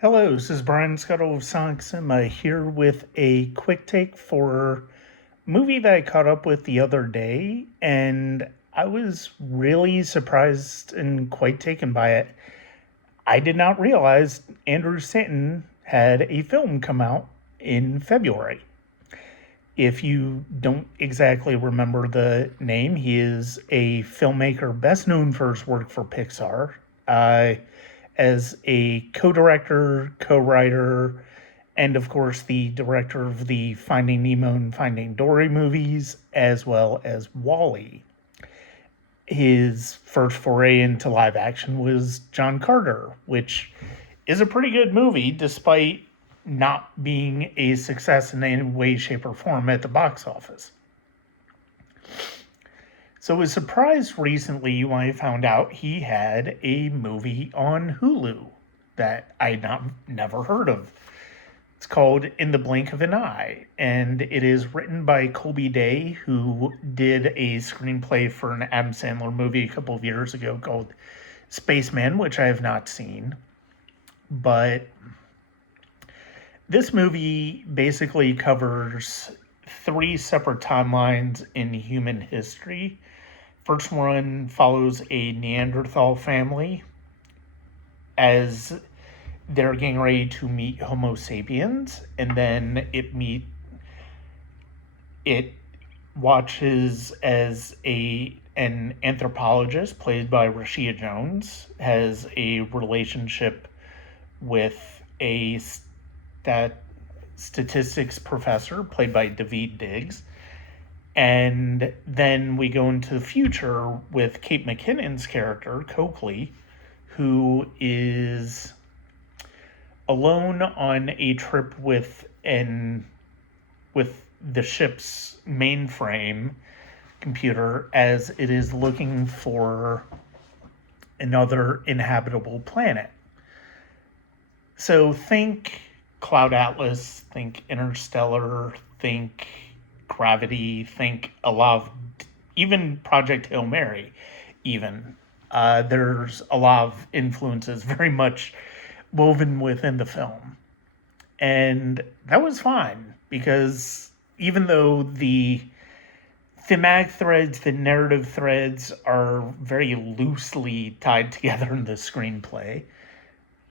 Hello, this is Brian Scuttle of Sonic Cinema here with a quick take for a movie that I caught up with the other day, and I was really surprised and quite taken by it. I did not realize Andrew Stanton had a film come out in February. If you don't exactly remember the name, he is a filmmaker best known for his work for Pixar. Uh, as a co-director, co-writer, and of course the director of the Finding Nemo and Finding Dory movies, as well as Wall-E. His first foray into live action was John Carter, which is a pretty good movie despite not being a success in any way, shape, or form at the box office. So I was surprised recently when I found out he had a movie on Hulu that I had never heard of. It's called In the Blink of an Eye, and it is written by Colby Day, who did a screenplay for an Adam Sandler movie a couple of years ago called Spaceman, which I have not seen. But this movie basically covers three separate timelines in human history. First one follows a Neanderthal family as they're getting ready to meet Homo sapiens, and then it watches as an anthropologist played by Rashida Jones has a relationship with a statistics professor played by Daveed Diggs. And then we go into the future with Kate McKinnon's character, Coakley, who is alone on a trip with the ship's mainframe computer as it is looking for another inhabitable planet. So think Cloud Atlas, think Interstellar, think Gravity, think a lot of, even Project Hail Mary, even. There's a lot of influences very much woven within the film. And that was fine because even though the thematic threads, the narrative threads are very loosely tied together in the screenplay,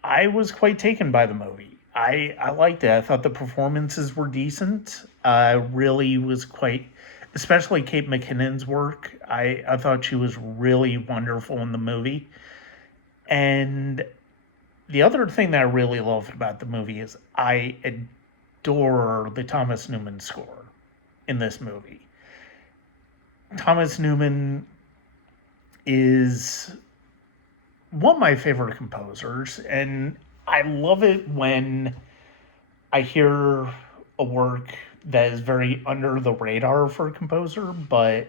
I was quite taken by the movie. I liked it. I thought the performances were decent. I really was quite, especially Kate McKinnon's work. I thought she was really wonderful in the movie. And the other thing that I really loved about the movie is I adore the Thomas Newman score in this movie. Thomas Newman is one of my favorite composers, and I love it when I hear a work that is very under the radar for a composer, but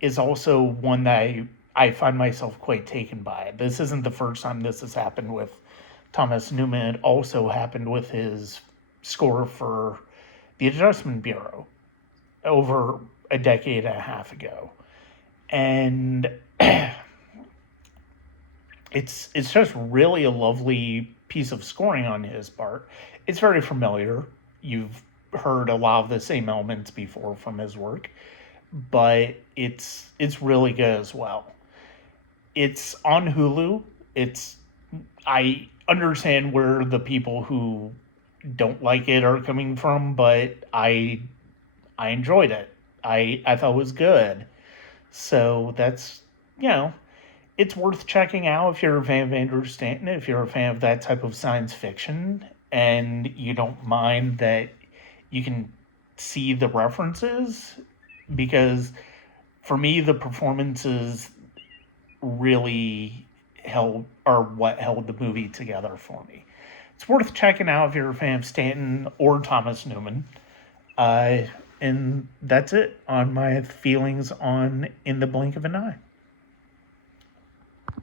is also one that I find myself quite taken by. This isn't the first time this has happened with Thomas Newman. It also happened with his score for the Adjustment Bureau over a decade and a half ago. And it's just really a lovely piece of scoring on his part. It's very familiar. You've heard a lot of the same elements before from his work, but it's really good as well. It's on Hulu. I understand where the people who don't like it are coming from, but I enjoyed it. I thought it was good. So that's, you know, it's worth checking out if you're a fan of Andrew Stanton, if you're a fan of that type of science fiction, and you don't mind that you can see the references, because for me, the performances really what held the movie together for me. It's worth checking out if you're a fan of Stanton or Thomas Newman. Uh, and that's it on my feelings on In the Blink of an Eye.